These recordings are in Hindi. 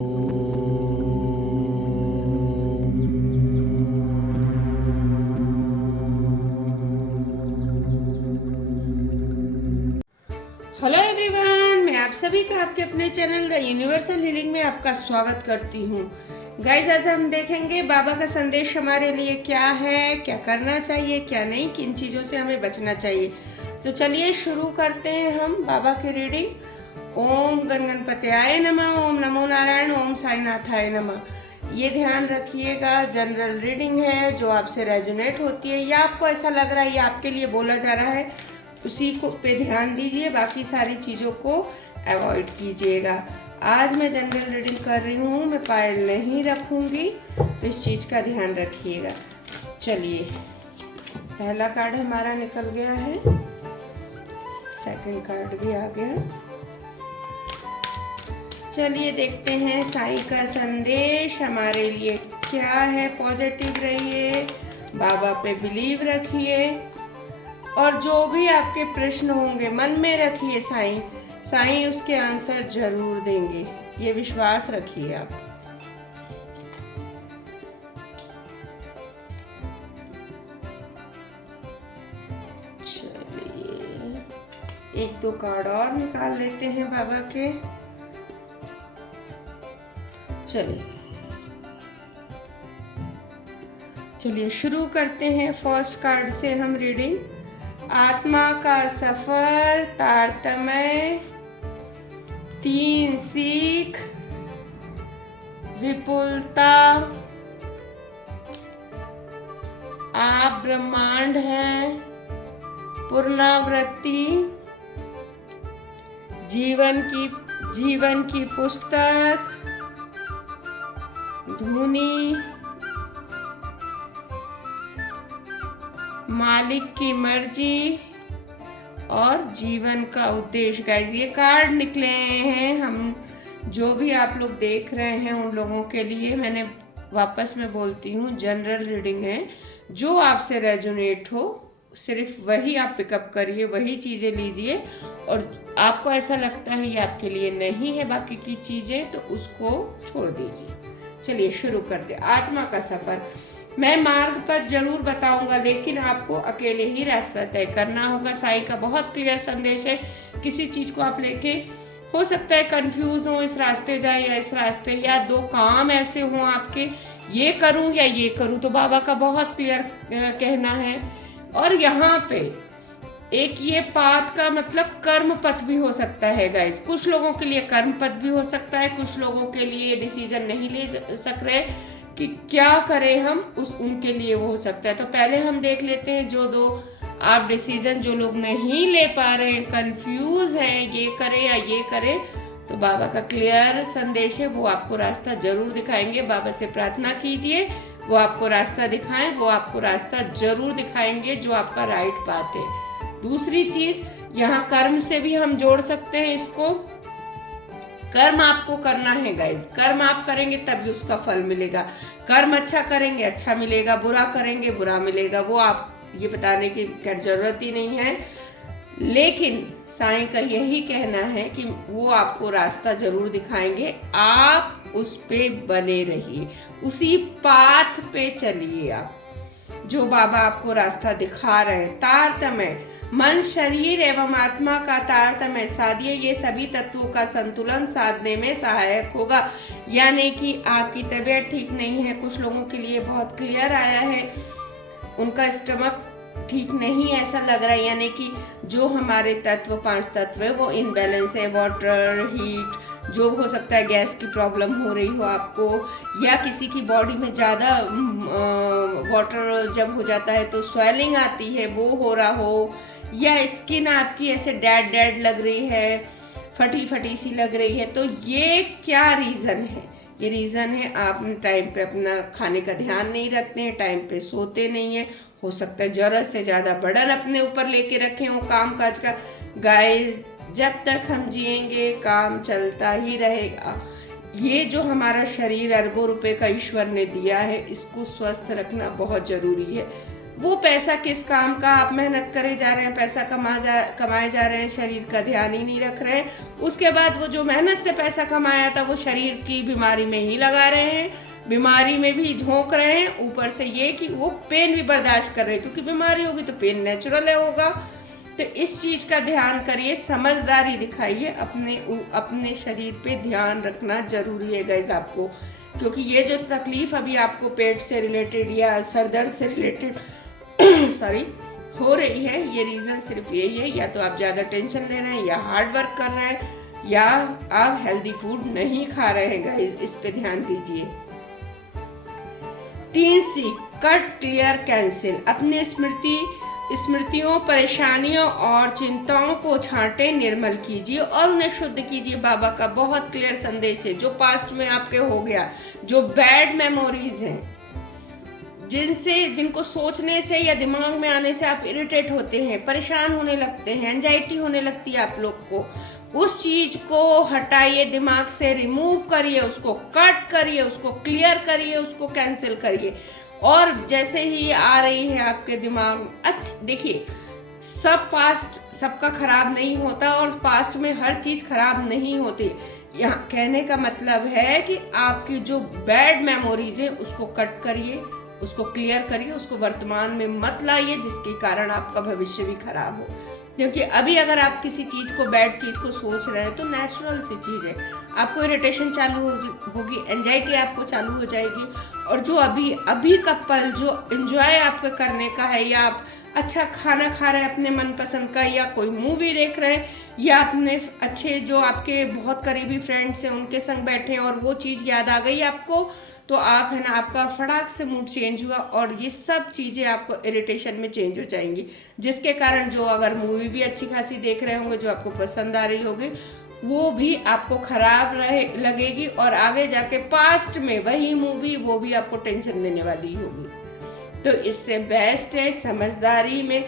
हेलो एवरीवन, मैं आप सभी का आपके अपने चैनल द यूनिवर्सल हीलिंग में आपका स्वागत करती हूँ। गाइज, आज हम देखेंगे बाबा का संदेश हमारे लिए क्या है, क्या करना चाहिए, क्या नहीं, किन चीज़ों से हमें बचना चाहिए। तो चलिए शुरू करते हैं हम बाबा की रीडिंग। ओम गण गणपत्याय नमः, ओम नमो नारायण, ओम साईनाथाय नमः। ये ध्यान रखिएगा, जनरल रीडिंग है जो आपसे रेजोनेट होती है या आपको ऐसा लग रहा है ये आपके लिए बोला जा रहा है, उसी को पे ध्यान दीजिए, बाकी सारी चीज़ों को अवॉइड कीजिएगा। आज मैं जनरल रीडिंग कर रही हूँ, मैं पायल नहीं रखूँगी, तो इस चीज़ का ध्यान रखिएगा। चलिए, पहला कार्ड हमारा निकल गया है, सेकंड कार्ड भी आ गया। चलिए देखते हैं साईं का संदेश हमारे लिए क्या है। पॉजिटिव रहिए, बाबा पे बिलीव रखिए और जो भी आपके प्रश्न होंगे मन में रखिए, साईं उसके आंसर जरूर देंगे, ये विश्वास रखिए आप। चलिए, एक दो कार्ड और निकाल लेते हैं बाबा के। चलिए शुरू करते हैं। फर्स्ट कार्ड से हम रीडिंग। आत्मा का सफर, तारतम्य, 3 सीख, विपुलता, आप ब्रह्मांड हैं, पुनरावृत्ति, जीवन की पुस्तक, धुनी, मालिक की मर्जी और जीवन का उद्देश्य। गाइस, ये कार्ड निकले हैं, हम जो भी आप लोग देख रहे हैं उन लोगों के लिए मैंने वापस में बोलती हूँ, जनरल रीडिंग है। जो आपसे रेजोनेट हो सिर्फ वही आप पिकअप करिए, वही चीज़ें लीजिए, और आपको ऐसा लगता है ये आपके लिए नहीं है बाकी की चीज़ें, तो उसको छोड़ दीजिए। चलिए शुरू करते। आत्मा का सफर, मैं मार्ग पर जरूर बताऊंगा, लेकिन आपको अकेले ही रास्ता तय करना होगा। साईं का बहुत क्लियर संदेश है। किसी चीज को आप लेके हो सकता है कंफ्यूज हो, इस रास्ते जाए या इस रास्ते, या दो काम ऐसे हों आपके, ये करूं या ये करूं, तो बाबा का बहुत क्लियर कहना है। और यहाँ पे एक ये पाथ का मतलब कर्म पथ भी हो सकता है गाइस। कुछ लोगों के लिए कर्म पथ भी हो सकता है, कुछ लोगों के लिए डिसीजन नहीं ले सक रहे कि क्या करें हम, उनके लिए वो हो सकता है। तो पहले हम देख लेते हैं जो दो आप डिसीजन जो लोग नहीं ले पा रहे हैं, कंफ्यूज हैं, ये करें या ये करें, तो बाबा का क्लियर संदेश है, वो आपको रास्ता जरूर दिखाएंगे। बाबा से प्रार्थना कीजिए वो आपको रास्ता दिखाएं, वो आपको रास्ता जरूर दिखाएंगे जो आपका राइट पाथ है। दूसरी चीज, यहाँ कर्म से भी हम जोड़ सकते हैं इसको। कर्म आपको करना है गाइज, कर्म आप करेंगे तभी उसका फल मिलेगा। कर्म अच्छा करेंगे अच्छा मिलेगा, बुरा करेंगे बुरा मिलेगा, वो आप ये बताने की जरूरत ही नहीं है। लेकिन साईं का यही कहना है कि वो आपको रास्ता जरूर दिखाएंगे, आप उस पे बने रहिए, उसी पाथ पे चलिए आप जो बाबा आपको रास्ता दिखा रहे हैं। तारतम्य, मन, शरीर एवं आत्मा का तारतम्य साधिए, ये सभी तत्वों का संतुलन साधने में सहायक होगा। यानी कि आपकी तबीयत ठीक नहीं है, कुछ लोगों के लिए बहुत क्लियर आया है, उनका स्टमक ठीक नहीं ऐसा लग रहा है, यानी कि जो हमारे तत्व 5 तत्व है वो इनबैलेंस है। वाटर, हीट, जो हो सकता है गैस की प्रॉब्लम हो रही हो आपको, या किसी की बॉडी में ज़्यादा वाटर जब हो जाता है तो स्वेलिंग आती है, वो हो रहा हो, या स्किन आपकी ऐसे डेड लग रही है, फटी सी लग रही है, तो ये क्या रीज़न है? ये रीज़न है आप टाइम पे अपना खाने का ध्यान नहीं रखते हैं, टाइम पे सोते नहीं हैं, हो सकता है ज़रूरत से ज़्यादा बर्डन अपने ऊपर लेके रखे हो काम काज का। गाइस, जब तक हम जिएंगे काम चलता ही रहेगा। ये जो हमारा शरीर अरबों रुपए का ईश्वर ने दिया है, इसको स्वस्थ रखना बहुत ज़रूरी है। वो पैसा किस काम का, आप मेहनत करे जा रहे हैं, पैसा कमाए जा रहे हैं, शरीर का ध्यान ही नहीं रख रहे हैं। उसके बाद वो जो मेहनत से पैसा कमाया था वो शरीर की बीमारी में ही लगा रहे हैं, बीमारी में भी झोंक रहे हैं। ऊपर से ये कि वो पेन भी बर्दाश्त कर रहे हैं, क्योंकि बीमारी होगी तो पेन नेचुरल होगा। तो इस चीज़ का ध्यान करिए, समझदारी दिखाइए, अपने शरीर पे ध्यान रखना जरूरी है गाइस आपको। क्योंकि ये जो तकलीफ अभी आपको पेट से रिलेटेड या सर दर्द से रिलेटेड सॉरी हो रही है, ये रीज़न सिर्फ यही है, या तो आप ज़्यादा टेंशन ले रहे हैं, या हार्ड वर्क कर रहे हैं, या आप हेल्दी फूड नहीं खा रहे हैं गाइस। इस पे ध्यान दीजिए। 3C cut clear cancel. अपने स्मृतियों, परेशानियों और चिंताओं को छांटे, निर्मल कीजिए और उन्हें शुद्ध कीजिए। बाबा का बहुत क्लियर संदेश है। जो पास्ट में आपके हो गया, जो बैड मेमोरीज हैं, जिनको सोचने से या दिमाग में आने से आप इरिटेट होते हैं, परेशान होने लगते हैं, एंजाइटी होने लगती है आप लोग को, उस चीज को हटाइए, दिमाग से रिमूव करिए, उसको कट करिए, उसको क्लियर करिए, उसको कैंसिल करिए। और जैसे ही आ रही है आपके दिमाग, अच्छा देखिए, सब पास्ट सबका खराब नहीं होता और पास्ट में हर चीज खराब नहीं होती। यहाँ कहने का मतलब है कि आपकी जो बैड मेमोरीज है उसको कट करिए, उसको क्लियर करिए, उसको वर्तमान में मत लाइए, जिसके कारण आपका भविष्य भी खराब हो। क्योंकि अभी अगर आप किसी चीज़ को, बैड चीज़ को सोच रहे हैं तो नेचुरल सी चीज़ है, आपको इरिटेशन चालू होगी, एंजाइटी आपको चालू हो जाएगी। और जो अभी का पल जो एंजॉय आपका करने का है, या आप अच्छा खाना खा रहे हैं अपने मनपसंद का, या कोई मूवी देख रहे हैं, या अपने अच्छे जो आपके बहुत करीबी फ्रेंड्स हैं उनके संग बैठे हैं और वो चीज़ याद आ गई आपको, तो आप है ना, आपका फटाक से मूड चेंज हुआ और ये सब चीज़ें आपको इरिटेशन में चेंज हो जाएंगी, जिसके कारण जो अगर मूवी भी अच्छी खासी देख रहे होंगे, जो आपको पसंद आ रही होगी, वो भी आपको खराब लगेगी और आगे जाके पास्ट में वही मूवी वो भी आपको टेंशन देने वाली होगी। तो इससे बेस्ट है समझदारी में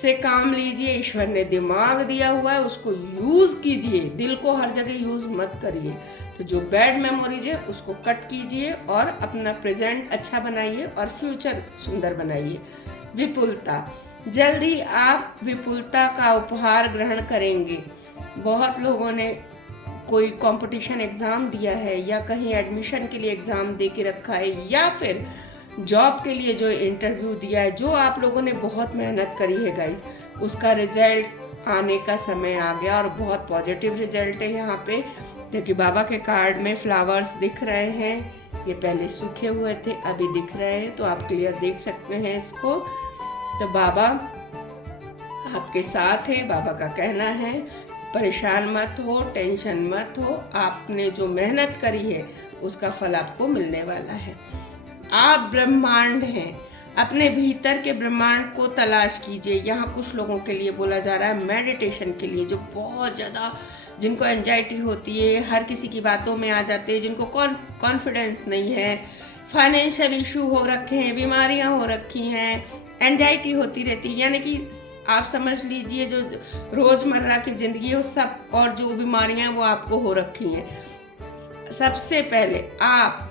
से काम लीजिए। ईश्वर ने दिमाग दिया हुआ है, उसको यूज कीजिए, दिल को हर जगह यूज मत करिए। तो जो बैड मेमोरीज है उसको कट कीजिए और अपना प्रेजेंट अच्छा बनाइए और फ्यूचर सुंदर बनाइए। विपुलता, जल्दी आप विपुलता का उपहार ग्रहण करेंगे। बहुत लोगों ने कोई कंपटीशन एग्ज़ाम दिया है, या कहीं एडमिशन के लिए एग्ज़ाम दे के रखा है, या फिर जॉब के लिए जो इंटरव्यू दिया है, जो आप लोगों ने बहुत मेहनत करी है गाइस, उसका रिजल्ट आने का समय आ गया और बहुत पॉजिटिव रिजल्ट है यहाँ पे। क्योंकि बाबा के कार्ड में फ्लावर्स दिख रहे हैं, ये पहले सूखे हुए थे अभी दिख रहे हैं, तो आप क्लियर देख सकते हैं इसको। तो बाबा आपके साथ है। बाबा का कहना है परेशान मत हो, टेंशन मत हो, आपने जो मेहनत करी है उसका फल आपको मिलने वाला है। आप ब्रह्मांड हैं, अपने भीतर के ब्रह्मांड को तलाश कीजिए। यहाँ कुछ लोगों के लिए बोला जा रहा है मेडिटेशन के लिए, जो बहुत ज़्यादा, जिनको एंजाइटी होती है, हर किसी की बातों में आ जाते हैं, जिनको कॉन्फिडेंस नहीं है, फाइनेंशियल इशू हो रखे हैं, बीमारियाँ हो रखी हैं, एंजाइटी होती रहती है, यानी कि आप समझ लीजिए जो रोज़मर्रा की ज़िंदगी है वो सब, और जो बीमारियाँ वो आपको हो रखी हैं। सबसे पहले आप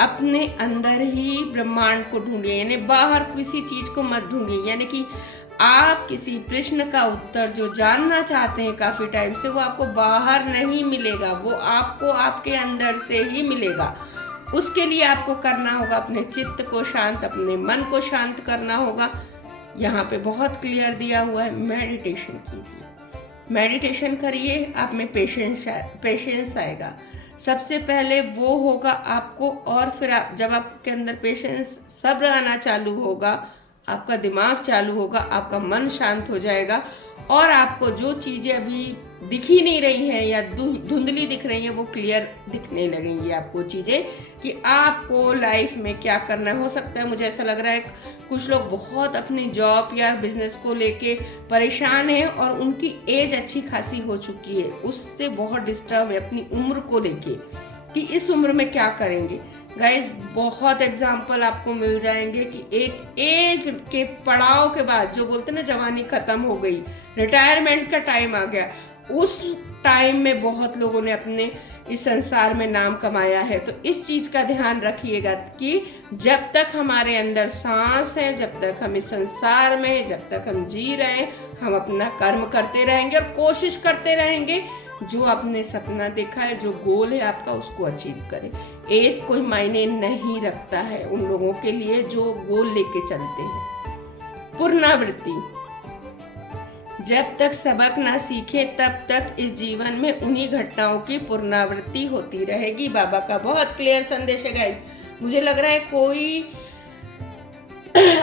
अपने अंदर ही ब्रह्मांड को ढूंढिए, यानी बाहर किसी चीज़ को मत ढूंढिए। यानी कि आप किसी प्रश्न का उत्तर जो जानना चाहते हैं काफ़ी टाइम से, वो आपको बाहर नहीं मिलेगा, वो आपको आपके अंदर से ही मिलेगा। उसके लिए आपको करना होगा अपने चित्त को शांत, अपने मन को शांत करना होगा। यहाँ पे बहुत क्लियर दिया हुआ है, मेडिटेशन कीजिए, मेडिटेशन करिए, आप में पेशेंस आएगा। सबसे पहले वो होगा आपको, और फिर जब आपके अंदर पेशेंस, सब्र आना चालू होगा, आपका दिमाग चालू होगा, आपका मन शांत हो जाएगा, और आपको जो चीज़ें अभी दिख ही नहीं रही हैं या धुंधली दिख रही हैं, वो क्लियर दिखने लगेंगी आपको चीज़ें, कि आपको लाइफ में क्या करना हो सकता है। मुझे ऐसा लग रहा है कुछ लोग बहुत अपनी जॉब या बिजनेस को लेके परेशान हैं और उनकी एज अच्छी खासी हो चुकी है, उससे बहुत डिस्टर्ब है अपनी उम्र को लेके कि इस उम्र में क्या करेंगे। गाइस बहुत एग्जाम्पल आपको मिल जाएंगे कि एक एज के पड़ाव के बाद, जो बोलते हैं ना जवानी खत्म हो गई, रिटायरमेंट का टाइम आ गया, उस टाइम में बहुत लोगों ने अपने इस संसार में नाम कमाया है। तो इस चीज़ का ध्यान रखिएगा कि जब तक हमारे अंदर सांस है, जब तक हम इस संसार में, जब तक हम जी रहे हैं, हम अपना कर्म करते रहेंगे और कोशिश करते रहेंगे जो आपने सपना देखा है, जो गोल है आपका, उसको अचीव करें। एज कोई मायने नहीं रखता है उन लोगों के लिए जो गोल लेके चलते हैं। पुनरावृत्ति, जब तक सबक ना सीखे तब तक इस जीवन में उन्हीं घटनाओं की पुनरावृत्ति होती रहेगी। बाबा का बहुत क्लियर संदेश है गाइस। मुझे लग रहा है कोई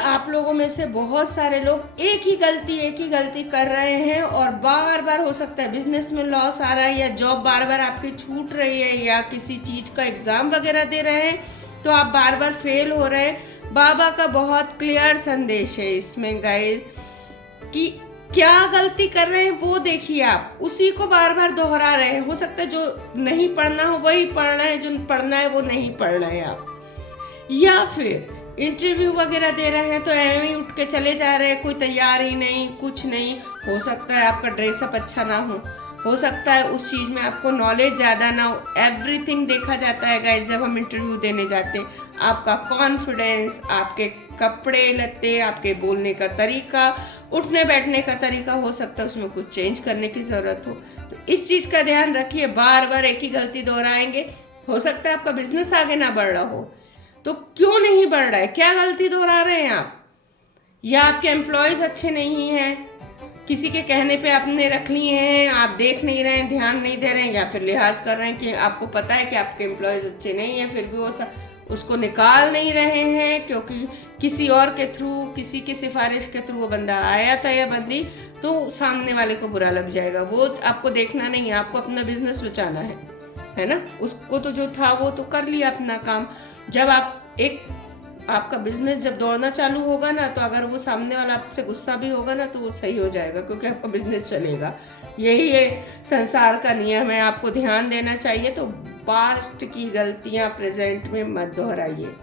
आप लोगों में से बहुत सारे लोग एक ही गलती कर रहे हैं और बार बार, हो सकता है बिजनेस में लॉस आ रहा है या जॉब बार बार आपकी छूट रही है या किसी चीज का एग्जाम वगैरह दे रहे हैं तो आप बार बार फेल हो रहे हैं। बाबा का बहुत क्लियर संदेश है इसमें गाइस कि क्या गलती कर रहे हैं वो देखिए, आप उसी को बार बार दोहरा रहे हैं। हो सकता है जो नहीं पढ़ना हो वही पढ़ना है, जो पढ़ना है वो नहीं पढ़ना है आप, या फिर इंटरव्यू वगैरह दे रहे हैं तो ऐਵੇਂ ही उठ के चले जा रहे हैं, कोई तैयारी नहीं, कुछ नहीं। हो सकता है आपका ड्रेसअप अच्छा ना हो सकता है उस चीज़ में आपको नॉलेज ज़्यादा ना हो। एवरीथिंग देखा जाता है गाइस जब हम इंटरव्यू देने जाते हैं। आपका कॉन्फिडेंस, आपके कपड़े लत्ते, आपके बोलने का तरीका, उठने बैठने का तरीका, हो सकता है उसमें कुछ चेंज करने की ज़रूरत हो। तो इस चीज़ का ध्यान रखिए, बार बार एक ही गलती दोहराएंगे। हो सकता है आपका बिजनेस आगे ना बढ़ रहा हो, तो क्यों नहीं बढ़ रहा है, क्या गलती दोहरा रहे हैं आप, या आपके एम्प्लॉयज़ अच्छे नहीं हैं, किसी के कहने पे आपने रख लिए हैं, आप देख नहीं रहे हैं, ध्यान नहीं दे रहे हैं, या फिर लिहाज कर रहे हैं कि आपको पता है कि आपके एम्प्लॉयज़ अच्छे नहीं हैं, फिर भी वो उसको निकाल नहीं रहे हैं क्योंकि किसी और के थ्रू, किसी की सिफारिश के थ्रू वो बंदा आया था या बंदी, तो सामने वाले को बुरा लग जाएगा। वो आपको देखना नहीं है, आपको अपना बिजनेस बचाना है ना। उसको तो जो था वो तो कर लिया अपना काम। जब आपका बिजनेस जब दौड़ना चालू होगा ना, तो अगर वो सामने वाला आपसे गुस्सा भी होगा ना तो वो सही हो जाएगा क्योंकि आपका बिजनेस चलेगा। यही ये संसार का नियम है, आपको ध्यान देना चाहिए। तो पास्ट की गलतियां प्रेजेंट में मत दोहराइए।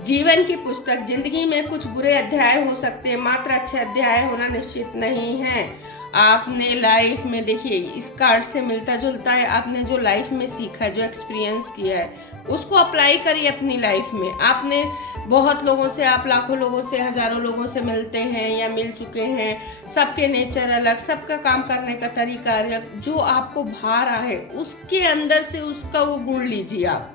जीवन की पुस्तक, जिंदगी में कुछ बुरे अध्याय हो सकते हैं, मात्र अच्छे अध्याय होना निश्चित नहीं है। आपने लाइफ में, देखिए इस कार्ड से मिलता जुलता है, आपने जो लाइफ में सीखा है, जो एक्सपीरियंस किया है, उसको अप्लाई करिए अपनी लाइफ में। आपने बहुत लोगों से, आप लाखों लोगों से, हजारों लोगों से मिलते हैं या मिल चुके हैं। सबके नेचर अलग, सबका काम करने का तरीका अलग। जो आपको भा रहा है उसके अंदर से उसका वो गुण लीजिए आप।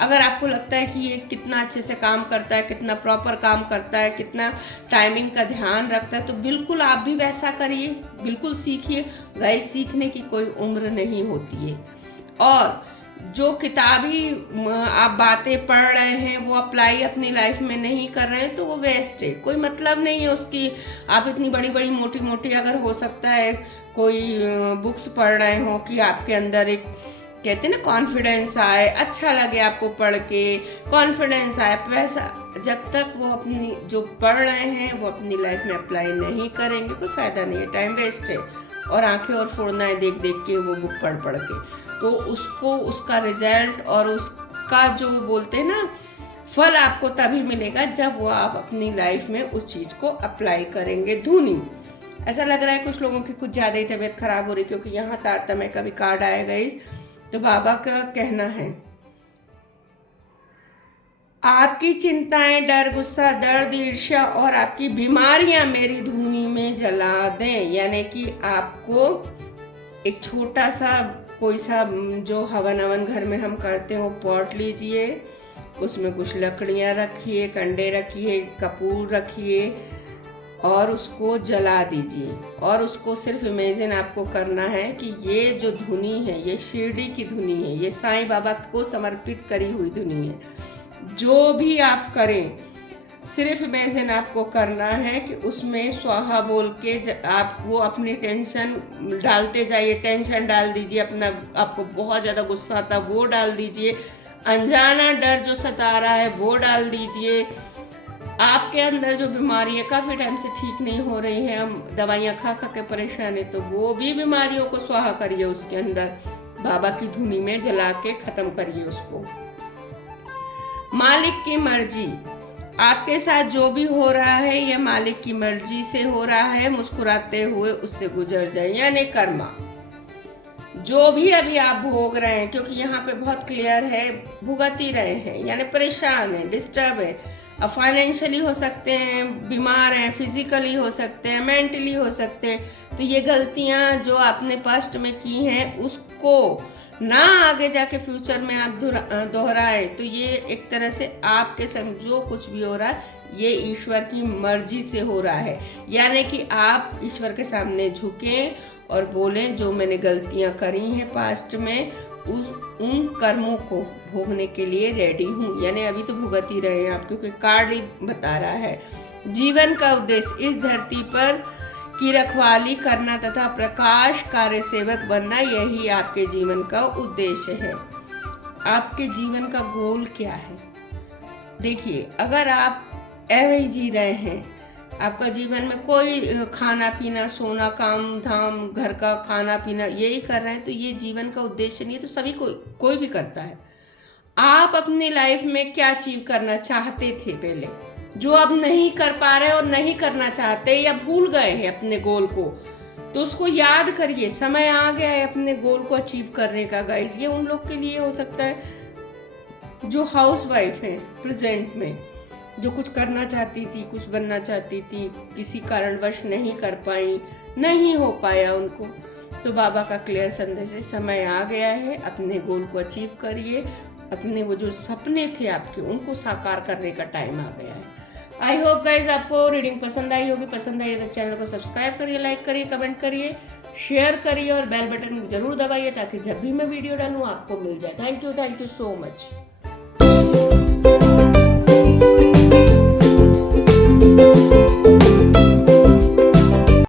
अगर आपको लगता है कि ये कितना अच्छे से काम करता है, कितना प्रॉपर काम करता है, कितना टाइमिंग का ध्यान रखता है, तो बिल्कुल आप भी वैसा करिए, बिल्कुल सीखिए। गाइस, सीखने की कोई उम्र नहीं होती है। और जो किताबी आप बातें पढ़ रहे हैं वो अप्लाई अपनी लाइफ में नहीं कर रहे हैं तो वो वेस्ट है, कोई मतलब नहीं है उसकी। आप इतनी बड़ी बड़ी मोटी मोटी, अगर हो सकता है कोई बुक्स पढ़ रहे हो कि आपके अंदर एक, कहते हैं ना, कॉन्फिडेंस आए, अच्छा लगे आपको पढ़ के, कॉन्फिडेंस आए, वैसा जब तक वो अपनी जो पढ़ रहे हैं वो अपनी लाइफ में अप्लाई नहीं करेंगे कोई फ़ायदा नहीं है, टाइम वेस्ट है। और आंखें और फोड़ना है देख देख के वो बुक पढ़ के, तो उसको, उसका रिजल्ट और उसका जो बोलते हैं ना फल आपको तभी मिलेगा जब वो आप अपनी लाइफ में उस चीज़ को अप्लाई करेंगे। धुनी, ऐसा लग रहा है कुछ लोगों की कुछ ज़्यादा ही तबीयत खराब हो रही क्योंकि यहाँ तारतम्य का भी कार्ड आएगा। तो बाबा का कहना है, आपकी चिंताएं, डर, गुस्सा, दर्द, ईर्ष्या और आपकी बीमारियां मेरी धुनी में जला दें। यानी कि आपको एक छोटा सा कोई सा जो हवन अवन घर में हम करते हो पॉट लीजिए, उसमें कुछ लकड़ियां रखिए, कंडे रखिए, कपूर रखिए और उसको जला दीजिए। और उसको सिर्फ इमेजिन आपको करना है कि ये जो धुनी है ये शिरडी की धुनी है, ये साईं बाबा को समर्पित करी हुई धुनी है। जो भी आप करें सिर्फ इमेजिन आपको करना है कि उसमें स्वाहा बोल के आप वो अपनी टेंशन डालते जाइए, टेंशन डाल दीजिए, अपना आपको बहुत ज़्यादा गुस्सा आता वो डाल दीजिए, अनजाना डर जो सता रहा है वो डाल दीजिए, आपके अंदर जो बीमारी है काफ़ी टाइम से ठीक नहीं हो रही है, हम दवाइयाँ खा खा के परेशान है, तो वो भी बीमारियों को स्वाहा करिए, उसके अंदर बाबा की धुनी में जला के ख़त्म करिए उसको। मालिक की मर्जी, आपके साथ जो भी हो रहा है ये मालिक की मर्जी से हो रहा है, मुस्कुराते हुए उससे गुजर जाए, यानी कर्मा। जो भी अभी आप भोग रहे हैं, क्योंकि यहाँ पे बहुत क्लियर है, भुगत ही रहे हैं, यानी परेशान है, डिस्टर्ब है। अब फाइनेंशियली हो सकते हैं, बीमार हैं, फिजिकली हो सकते हैं, मेंटली हो सकते हैं। तो ये गलतियाँ जो आपने पास्ट में की हैं उसको ना आगे जाके फ्यूचर में आप दोहराए। तो ये एक तरह से आपके संग जो कुछ भी हो रहा है ये ईश्वर की मर्जी से हो रहा है, यानी कि आप ईश्वर के सामने झुकें और बोलें जो मैंने गलतियां करी हैं पास्ट में उन कर्मों को भोगने के लिए रेडी हूँ। यानी अभी तो भुगत ही रहे हैं आप, क्योंकि कार्ड ही बता रहा है जीवन का उद्देश्य इस धरती पर की रखवाली करना तथा प्रकाश कार्य सेवक बनना, यही आपके जीवन का उद्देश्य है। आपके जीवन का गोल क्या है? देखिए, अगर आप ऐसे ही जी रहे हैं, आपका जीवन में कोई खाना पीना सोना काम धाम घर का खाना पीना यही कर रहे हैं, तो ये जीवन का उद्देश्य नहीं है। तो सभी कोई भी करता है। आप अपनी लाइफ में क्या अचीव करना चाहते थे पहले, जो अब नहीं कर पा रहे और नहीं करना चाहते या भूल गए हैं अपने गोल को, तो उसको याद करिए। समय आ गया है अपने गोल को अचीव करने का गाइस। ये उन लोग के लिए हो सकता है जो हाउस वाइफ है प्रेजेंट में, जो कुछ करना चाहती थी, कुछ बनना चाहती थी, किसी कारणवश नहीं कर पाई, नहीं हो पाया उनको। तो बाबा का क्लियर संदेश है, समय आ गया है, अपने गोल को अचीव करिए। अपने वो जो सपने थे आपके उनको साकार करने का टाइम आ गया है। आई होप गाइज आपको रीडिंग पसंद आई होगी। पसंद आई तो चैनल को सब्सक्राइब करिए, लाइक करिए, कमेंट करिए, शेयर करिए और बेल बटन जरूर दबाइए ताकि जब भी मैं वीडियो डालूँ आपको मिल जाए। Thank you so much.